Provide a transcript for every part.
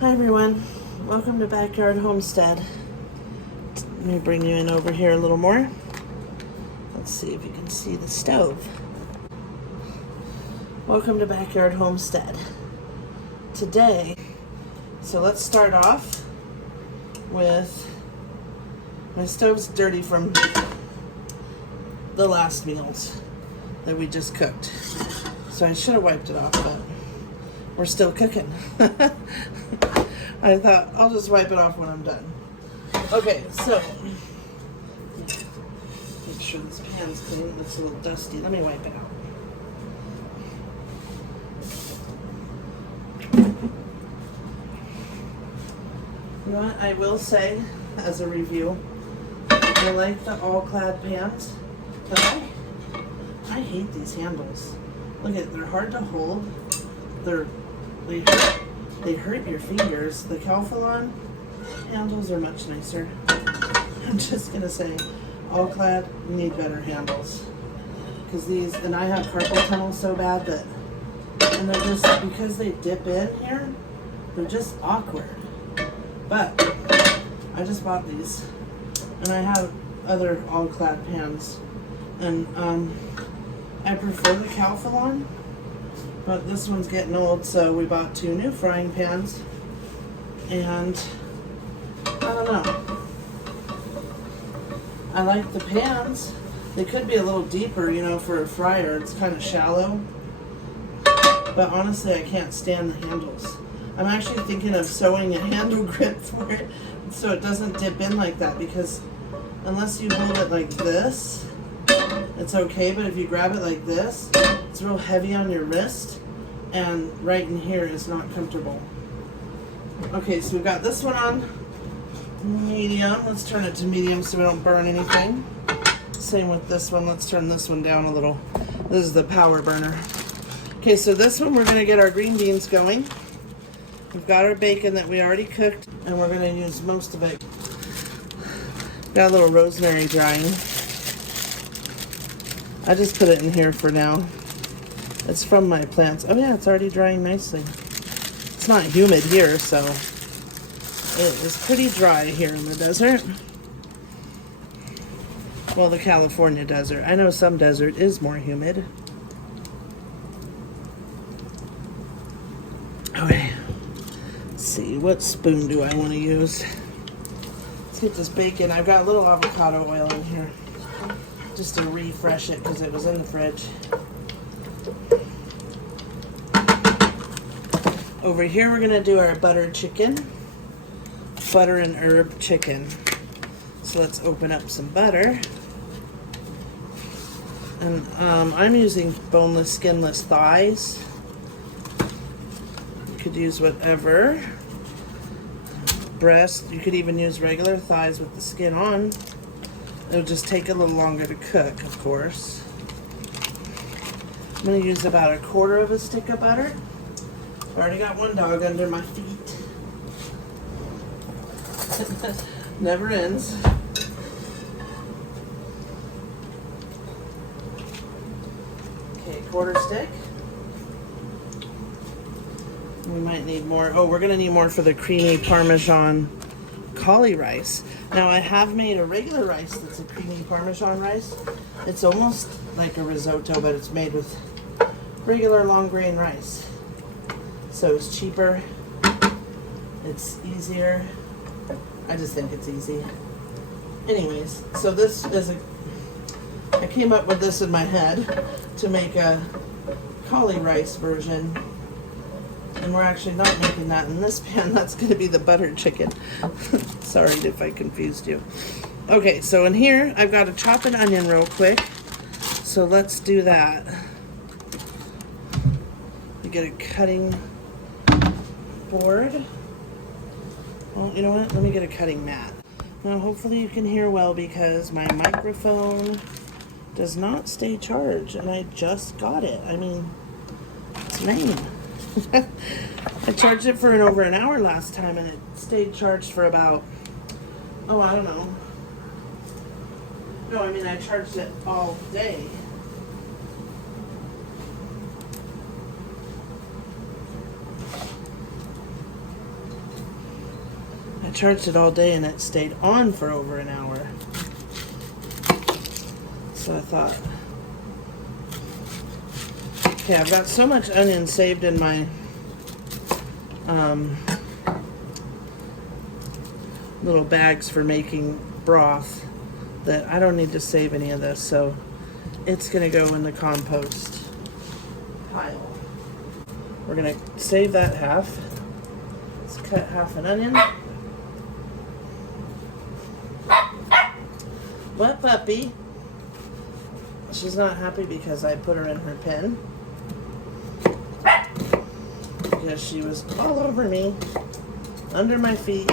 Hi everyone, welcome to Backyard Homestead. Let me bring you in over here a little more. Let's see if you can see the stove. Welcome to Backyard Homestead. Today, so let's start off with, my stove's dirty from the last meals that we just cooked. So I should have wiped it off, but we're still cooking. I thought I'll just wipe it off when I'm done. Okay, so make sure this pan's clean. It looks a little dusty. Let me wipe it out. You know what? I will say, as a review, I like the all-clad pans, but I hate these handles. Look at it, they're hard to hold. They hurt your fingers. The Cauliflower handles are much nicer. I'm just gonna say, all clad, we need better handles. Because these, and I have carpal tunnel so bad that, and they're just, because they dip in here, they're just awkward. But, I just bought these, and I have other all clad pans. And, I prefer the Cauliflower. But this one's getting old, so we bought 2 new frying pans. And I don't know. I like the pans. They could be a little deeper, you know, for a fryer. It's kind of shallow. But honestly, I can't stand the handles. I'm actually thinking of sewing a handle grip for it so it doesn't dip in like that, because unless you hold it like this, it's okay, but if you grab it like this, it's real heavy on your wrist, and right in here is not comfortable. Okay, so we've got this one on medium. Let's turn it to medium so we don't burn anything. Same with this one. Let's turn this one down a little. This is the power burner. Okay, so this one we're going to get our green beans going. We've got our bacon that we already cooked, and we're going to use most of it. Got a little rosemary drying. I just put it in here for now. It's from my plants. Oh yeah, it's already drying nicely. It's not humid here, so it is pretty dry here in the desert. Well, the California desert. I know some desert is more humid. Okay. Let's see, what spoon do I want to use? Let's get this bacon. I've got a little avocado oil in here, just to refresh it because it was in the fridge. Over here we're gonna do our buttered chicken, butter and herb chicken. So let's open up some butter. And I'm using boneless, skinless thighs. You could use whatever. Breast, you could even use regular thighs with the skin on. It'll just take a little longer to cook, of course. I'm going to use about 1/4 of a stick of butter. I've already got one dog under my feet. Never ends. Okay, 1/4 stick. We might need more. Oh, we're going to need more for the creamy Parmesan cauli rice. Now I have made a regular rice that's a creamy Parmesan rice. It's almost like a risotto, but it's made with regular long grain rice. So it's cheaper, it's easier. I just think it's easy. Anyways, so this is I came up with this in my head to make a cauli rice version. And we're actually not making that in this pan. That's going to be the buttered chicken. Sorry if I confused you. Okay, so in here, I've got to chop an onion real quick. So let's do that. We get a cutting board. Well, you know what? Let me get a cutting mat. Now, hopefully you can hear well because my microphone does not stay charged. And I just got it. I mean, it's lame. I charged it for over an hour last time and it stayed charged for about, oh, I don't know. No, I mean, I charged it all day. I charged it all day and it stayed on for over an hour. So I thought, okay, I've got so much onion saved in my little bags for making broth that I don't need to save any of this, so it's gonna go in the compost pile. We're gonna save that half. Let's cut half an onion. What, puppy? She's not happy because I put her in her pen. Because she was all over me, under my feet,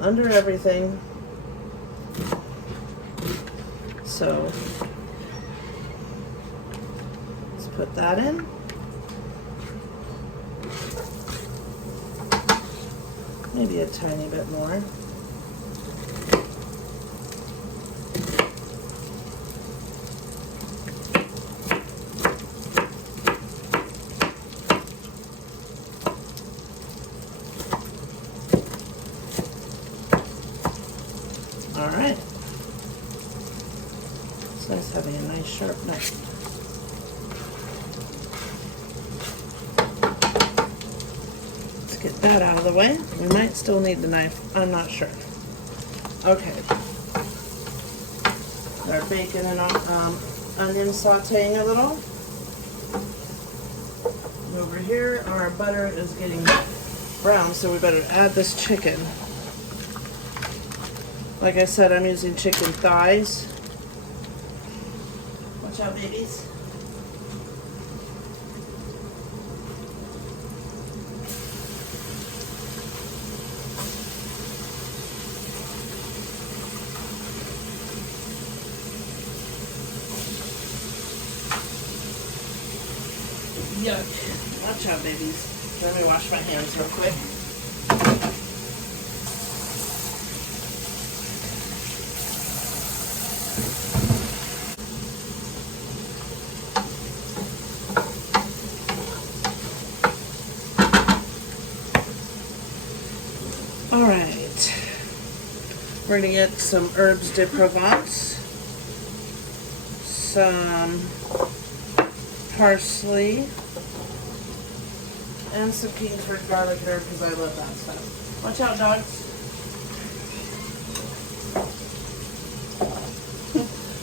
under everything. So let's put that in. Maybe a tiny bit more. All right. It's nice having a nice sharp knife. Let's get that out of the way. We might still need the knife. I'm not sure. Okay. Our bacon and onion sauteing a little. And over here, our butter is getting brown, so we better add this chicken. Like I said, I'm using chicken thighs. Watch out, babies. Yuck. Watch out, babies. Let me wash my hands real quick. Alright, we're going to get some herbs de Provence, some parsley, and some Kingsford garlic herb because I love that stuff. Watch out, dogs.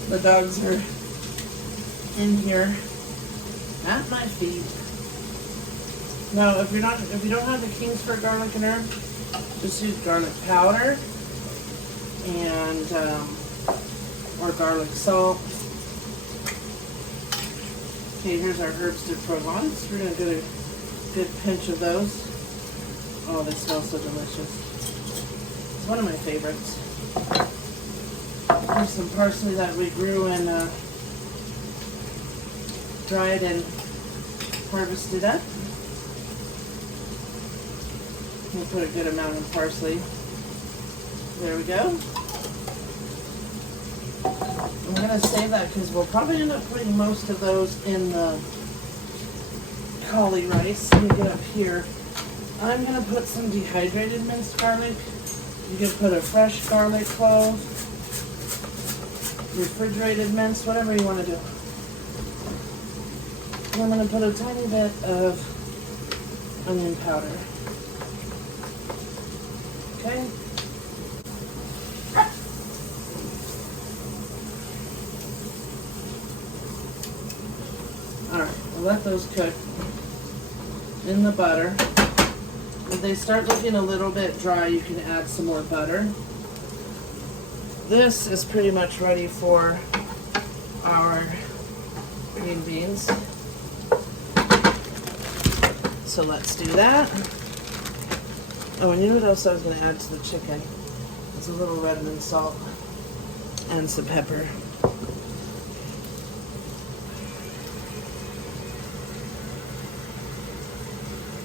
The dogs are in here at my feet. Now, if you don't have the Kingsford garlic and herb, just use garlic powder and or garlic salt. Okay, here's our herbs de Provence. We're gonna get a good pinch of those. Oh, they smell so delicious. It's one of my favorites. Here's some parsley that we grew and dried and harvested up. We'll put a good amount of parsley. There we go. I'm going to save that because we'll probably end up putting most of those in the cauli rice. Let me get up here. I'm going to put some dehydrated minced garlic. You can put a fresh garlic clove, refrigerated minced, whatever you want to do. And I'm going to put a tiny bit of onion powder. Okay. Alright, we'll let those cook in the butter. If they start looking a little bit dry, you can add some more butter. This is pretty much ready for our green beans. So let's do that. Oh, and you know what else I was going to add to the chicken? It's a little red mint salt and some pepper.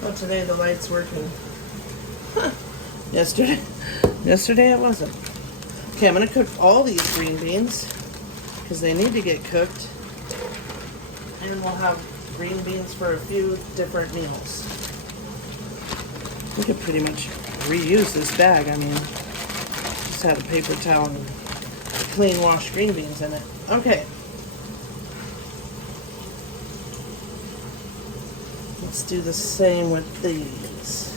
Oh, today the light's working. Huh. Yesterday it wasn't. Okay, I'm going to cook all these green beans because they need to get cooked. And we'll have green beans for a few different meals. We could pretty much reuse this bag. I mean, just had a paper towel and clean washed green beans in it. Okay. Let's do the same with these.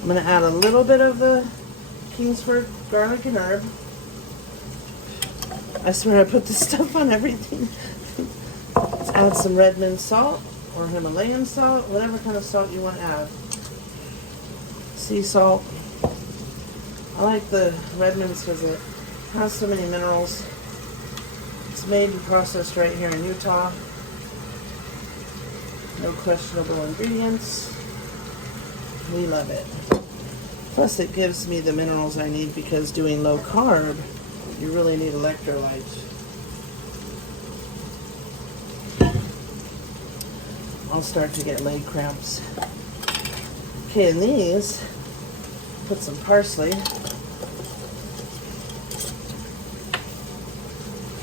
I'm going to add a little bit of the Kingsford garlic and herb. I swear I put this stuff on everything. Let's add some Redmond salt or Himalayan salt, whatever kind of salt you want to add. Sea salt. I like the Redmonds because it has so many minerals. It's made and processed right here in Utah. No questionable ingredients. We love it. Plus it gives me the minerals I need because doing low carb, you really need electrolytes. I'll start to get leg cramps. Okay, and these, put some parsley.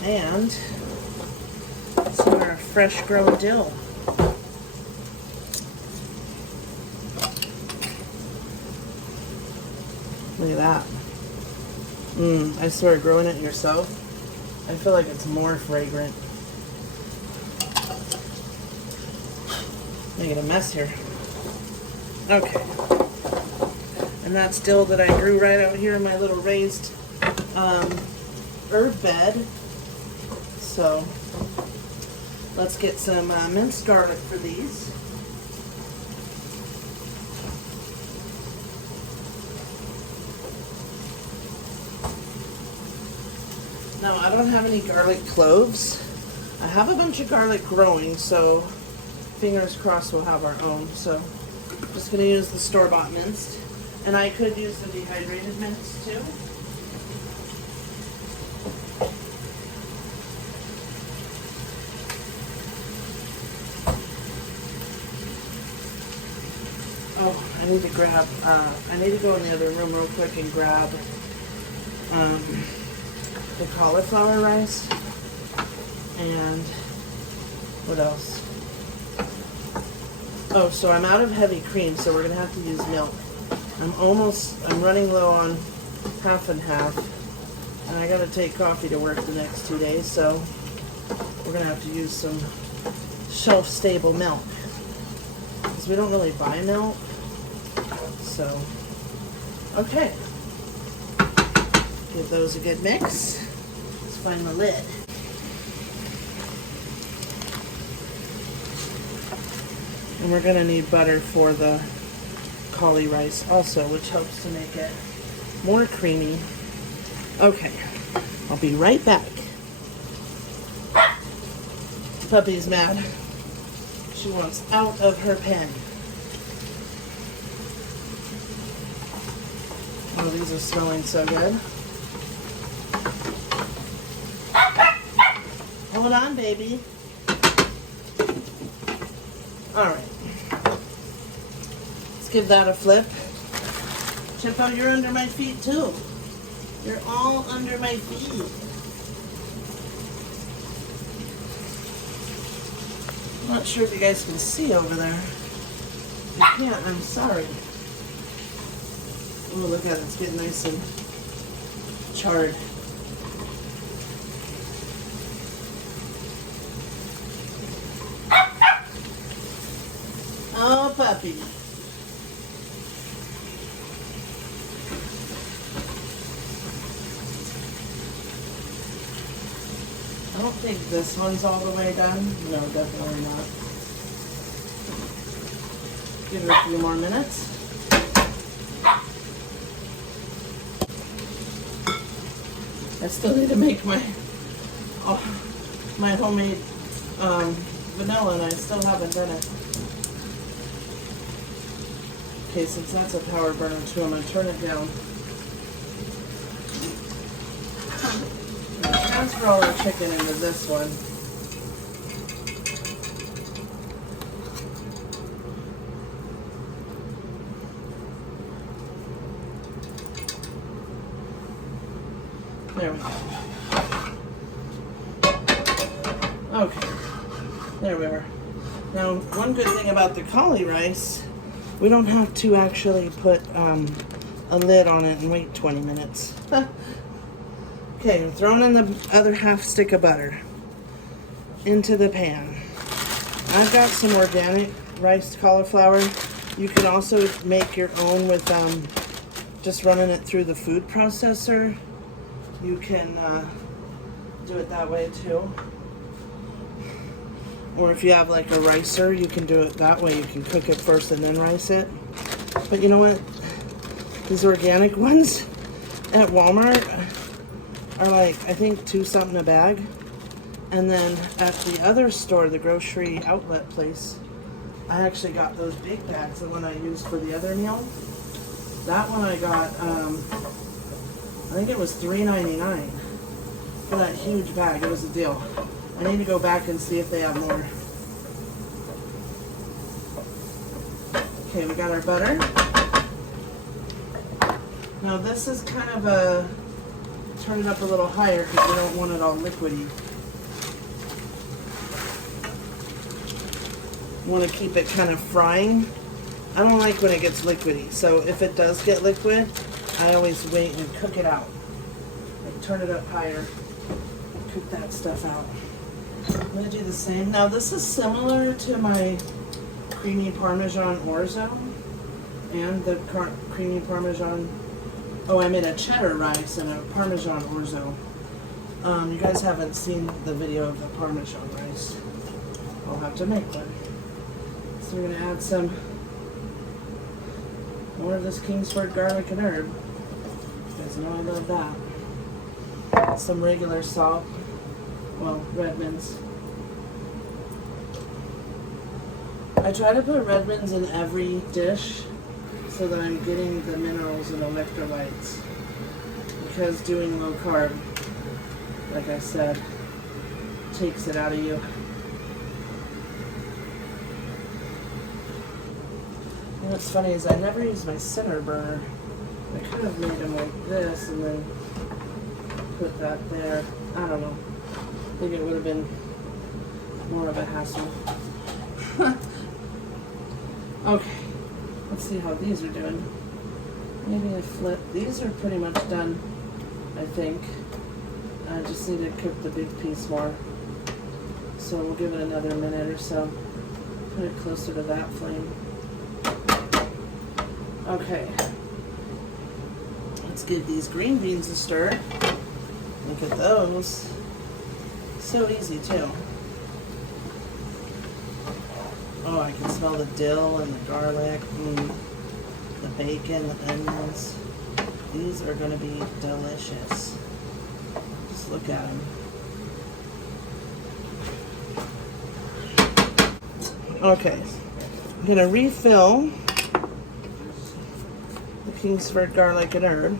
And some of our fresh grown dill. Look at that. I swear, growing it yourself, I feel like it's more fragrant. Making a mess here. Okay. And that's dill that I grew right out here in my little raised herb bed. So let's get some minced garlic for these. Now, I don't have any garlic cloves. I have a bunch of garlic growing, so fingers crossed we'll have our own. So I'm just going to use the store-bought minced. And I could use the dehydrated minced too. Oh, I need to grab, I need to go in the other room real quick and grab the cauliflower rice, and what else? Oh, so I'm out of heavy cream, so we're gonna have to use milk. I'm running low on half and half, and I gotta take coffee to work the next 2 days, so we're gonna have to use some shelf-stable milk, because we don't really buy milk. So, okay. Give those a good mix. Let's find the lid. And we're gonna need butter for the cauli rice also, which helps to make it more creamy. Okay, I'll be right back. Puppy's mad. She wants out of her pen. Oh, these are smelling so good. Hold on, baby. All right. Let's give that a flip. Chippo, you're under my feet too. You're all under my feet. I'm not sure if you guys can see over there. If you can't, I'm sorry. Oh, look at it. It's getting nice and charred. Oh, puppy. I don't think this one's all the way done. No, definitely not. Give it a few more minutes. I still need to make my homemade vanilla, and I still haven't done it. Okay, since that's a power burner too, I'm going to turn it down. I'm going to transfer all our chicken into this one. There we go. Okay, there we are. Now, one good thing about the cauli rice, we don't have to actually put a lid on it and wait 20 minutes. Okay, I'm throwing in the other half stick of butter into the pan. I've got some organic riced cauliflower. You can also make your own with just running it through the food processor. You can do it that way too. Or if you have like a ricer, you can do it that way. You can cook it first and then rice it. But you know what? These organic ones at Walmart are like, I think, $2 something a bag. And then at the other store, the grocery outlet place, I actually got those big bags, the one I used for the other meal. That one I got, I think it was $3.99 for that huge bag. It was a deal. I need to go back and see if they have more. Okay, we got our butter. Now this is kind of a, turn it up a little higher because we don't want it all liquidy. Want to keep it kind of frying. I don't like when it gets liquidy, so if it does get liquid, I always wait and cook it out. Like turn it up higher, cook that stuff out. I'm going to do the same. Now this is similar to my creamy Parmesan orzo and the creamy Parmesan. Oh, I made a cheddar rice and a Parmesan orzo. You guys haven't seen the video of the Parmesan rice. I'll have to make one. So we're going to add some more of this Kingsford garlic and herb. You guys know I love that. Some regular salt. Well, Redmond's. I try to put Redmond's in every dish so that I'm getting the minerals and electrolytes. Because doing low carb, like I said, takes it out of you. And what's funny is I never use my center burner. I could have made them like this and then put that there. I don't know. I think it would have been more of a hassle. Okay, let's see how these are doing. Maybe I flip. These are pretty much done, I think. I just need to cook the big piece more. So we'll give it another minute or so. Put it closer to that flame. Okay. Let's give these green beans a stir. Look at those. So easy too. Oh, I can smell the dill and the garlic, the bacon, the onions. These are going to be delicious. Just look at them. Okay, I'm going to refill the Kingsford garlic and herb.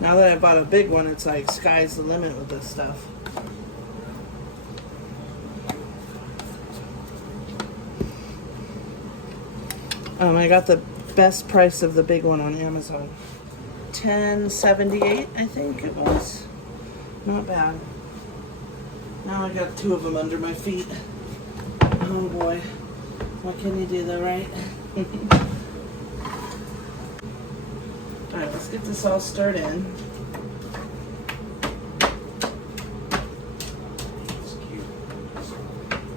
Now that I bought a big one, it's like sky's the limit with this stuff. I got the best price of the big one on Amazon. $10.78, I think it was. Not bad. Now I got 2 of them under my feet. Oh boy. What can you do though, right? Alright, let's get this all stirred in.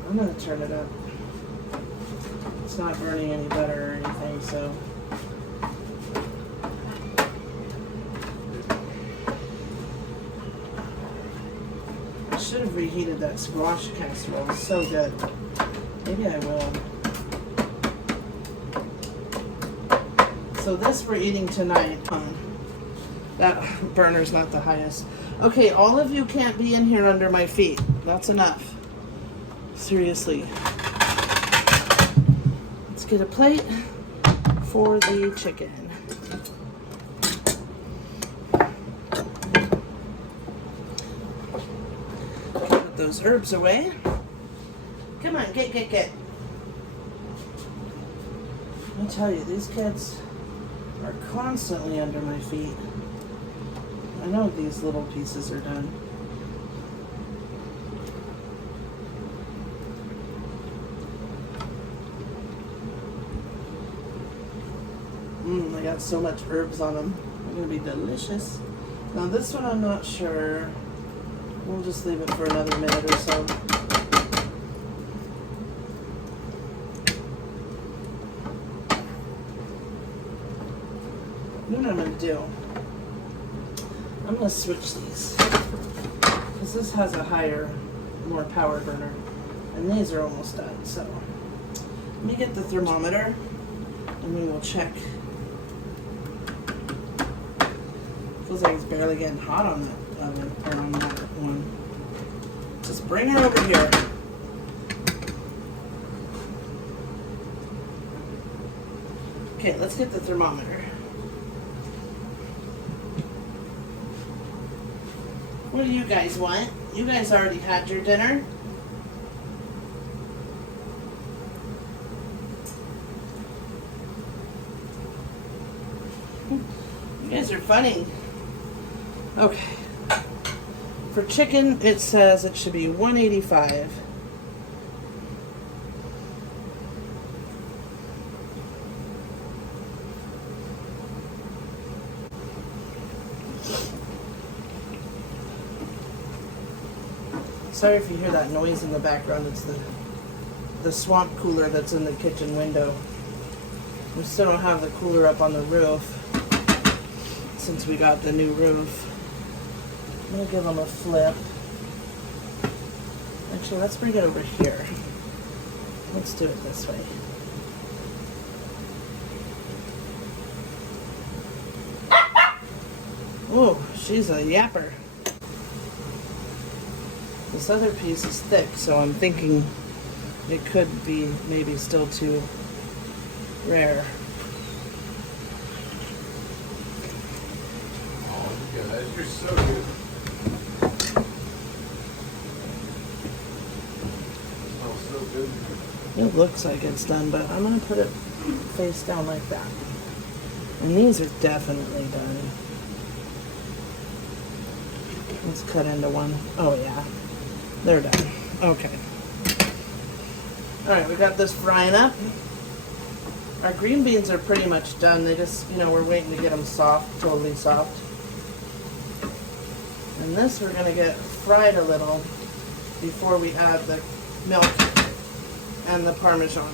I'm going to turn it up. It's not burning any butter or anything, so. I should have reheated that squash casserole. It's so good. Maybe I will. So this we're eating tonight. That burner's not the highest. Okay, all of you can't be in here under my feet. That's enough. Seriously. Let's get a plate for the chicken. Put those herbs away. Come on, get. I tell you, these kids are constantly under my feet. I know these little pieces are done. They got so much herbs on them. They're gonna be delicious. Now this one I'm not sure. We'll just leave it for another minute or so. You know what I'm gonna do? I'm gonna switch these because this has a higher, more power burner, and these are almost done. So let me get the thermometer, and we will check. Feels like it's barely getting hot on that oven or on that one. Just bring her over here. Okay, let's get the thermometer. What do you guys want? You guys already had your dinner? You guys are funny. Okay. For chicken, it says it should be 185. Sorry if you hear that noise in the background. It's the swamp cooler that's in the kitchen window. We still don't have the cooler up on the roof since we got the new roof. I'm gonna give them a flip. Actually, let's bring it over here. Let's do it this way. Oh, she's a yapper. This other piece is thick, so I'm thinking it could be maybe still too rare. Oh, guys, you're so good. Smells so good. It looks like it's done, but I'm going to put it face down like that. And these are definitely done. Let's cut into one. Oh yeah, they're done. Okay. Alright, we got this frying up. Our green beans are pretty much done. They just, we're waiting to get them soft, totally soft. And this we're going to get fried a little before we add the milk and the Parmesan.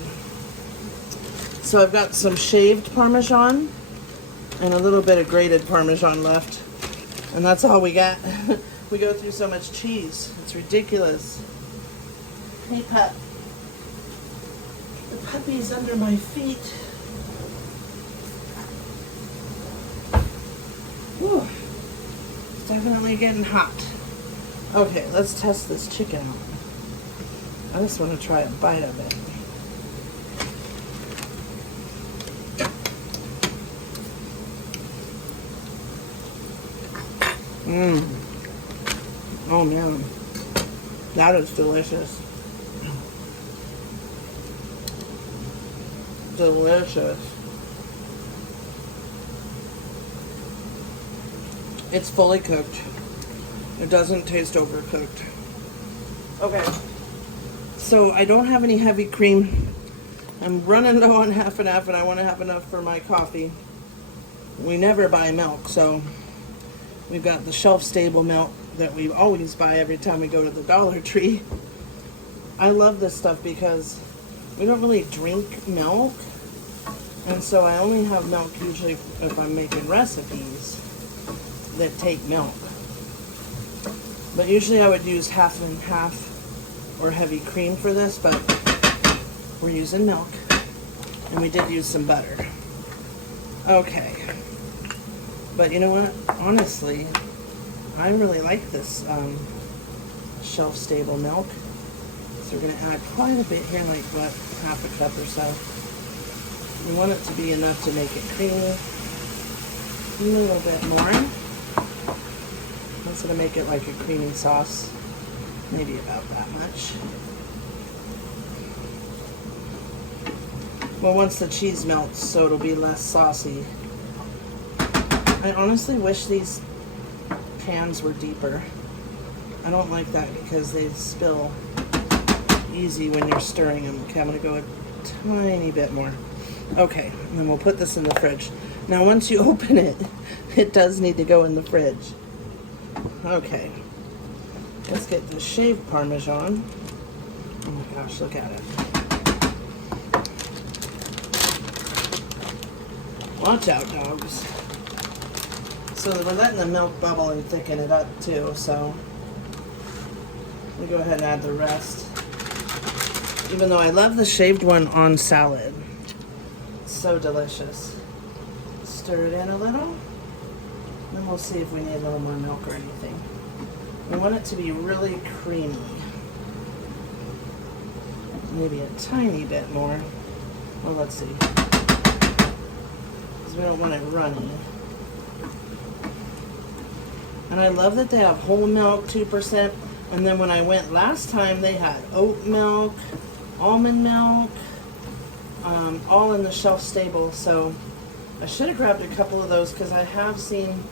So I've got some shaved Parmesan and a little bit of grated Parmesan left. And that's all we got. We go through so much cheese. It's ridiculous. Hey, pup. The puppy's under my feet. Whew. It's definitely getting hot. Okay, let's test this chicken out. I just want to try a bite of it. Oh man, that is delicious. Delicious. It's fully cooked. It doesn't taste overcooked. Okay, so I don't have any heavy cream. I'm running low on half and half, and I want to have enough for my coffee. We never buy milk, so we've got the shelf-stable milk that we always buy every time we go to the Dollar Tree. I love this stuff because we don't really drink milk, and so I only have milk usually if I'm making recipes that take milk. But usually I would use half and half or heavy cream for this, but we're using milk, and we did use some butter. Okay. But you know what? Honestly, I really like this shelf-stable milk. So we're going to add quite a bit here, like what, half a cup or so. We want it to be enough to make it creamy. A little bit more. That's going to make it like a creamy sauce. Maybe about that much. Well, once the cheese melts, so it'll be less saucy. I honestly wish these pans were deeper. I don't like that because they spill easy when you're stirring them. Okay, I'm going to go a tiny bit more. Okay, and then we'll put this in the fridge. Now once you open it, it does need to go in the fridge. Okay, let's get the shaved Parmesan. Oh my gosh, look at it. Watch out, dogs. So we're letting the milk bubble and thicken it up too, so we go ahead and add the rest. Even though I love the shaved one on salad. It's so delicious. Stir it in a little. Then we'll see if we need a little more milk or anything. We want it to be really creamy. Maybe a tiny bit more. Well, let's see. Because we don't want it runny. And I love that they have whole milk, 2%. And then when I went last time, they had oat milk, almond milk, all in the shelf stable. So I should have grabbed a couple of those because I have seen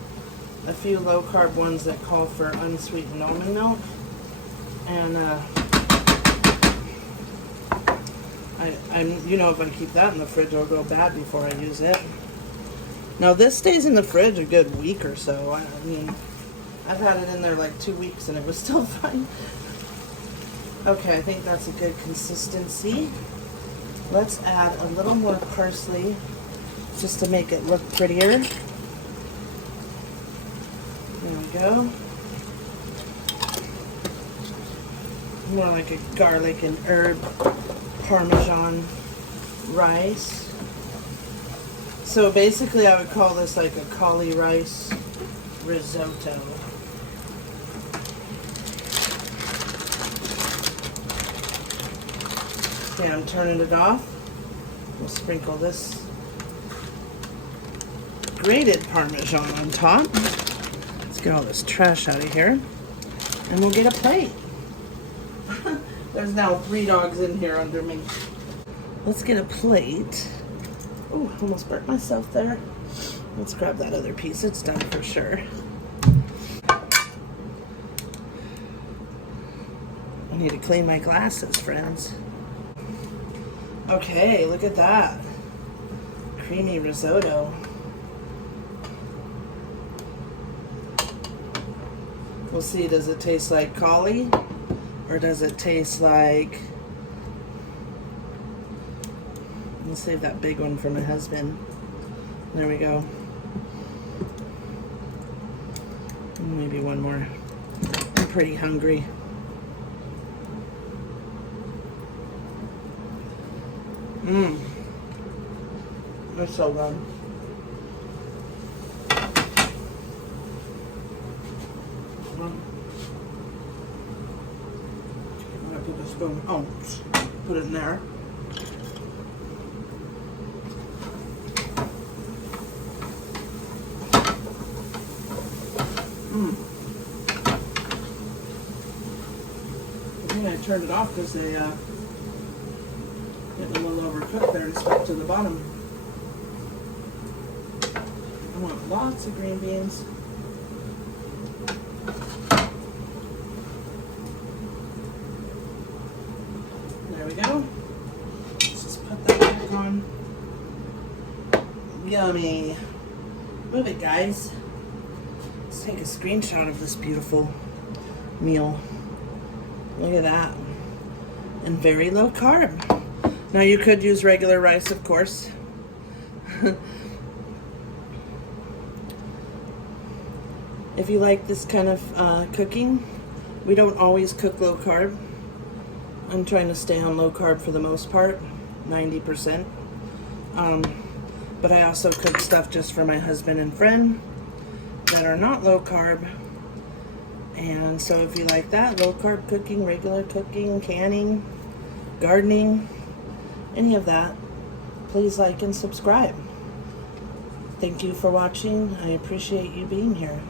a few low carb ones that call for unsweetened almond milk. And I'm, you know, if I keep that in the fridge, it'll go bad before I use it. Now this stays in the fridge a good week or so. I mean, I've had it in there like 2 weeks and it was still fine. Okay, I think that's a good consistency. Let's add a little more parsley just to make it look prettier. There we go. More like a garlic and herb Parmesan rice. So basically I would call this like a cauli rice risotto. Okay, I'm turning it off. We'll sprinkle this grated Parmesan on top. Let's get all this trash out of here. And we'll get a plate. There's now 3 dogs in here under me. Let's get a plate. Oh, almost burnt myself there. Let's grab that other piece. It's done for sure. I need to clean my glasses, friends. Okay, look at that. Creamy risotto. We'll see, does it taste like cauli? Or does it taste like... Let's save that big one for my husband. There we go. Maybe one more. I'm pretty hungry. Mmm. That's so good. I'm gonna put the spoon. Oh, put it in there. I think I turned it off because they getting a little overcooked there and stuck to the bottom. I want lots of green beans. There we go. Let's just put that back on. Yummy. Move it, guys. Let's take a screenshot of this beautiful meal. Look at that. And very low carb. Now you could use regular rice, of course. If you like this kind of cooking, we don't always cook low carb. I'm trying to stay on low carb for the most part, 90%. But I also cook stuff just for my husband and friend that are not low carb. And so if you like that, low carb cooking, regular cooking, canning, gardening, any of that, please like and subscribe. Thank you for watching. I appreciate you being here.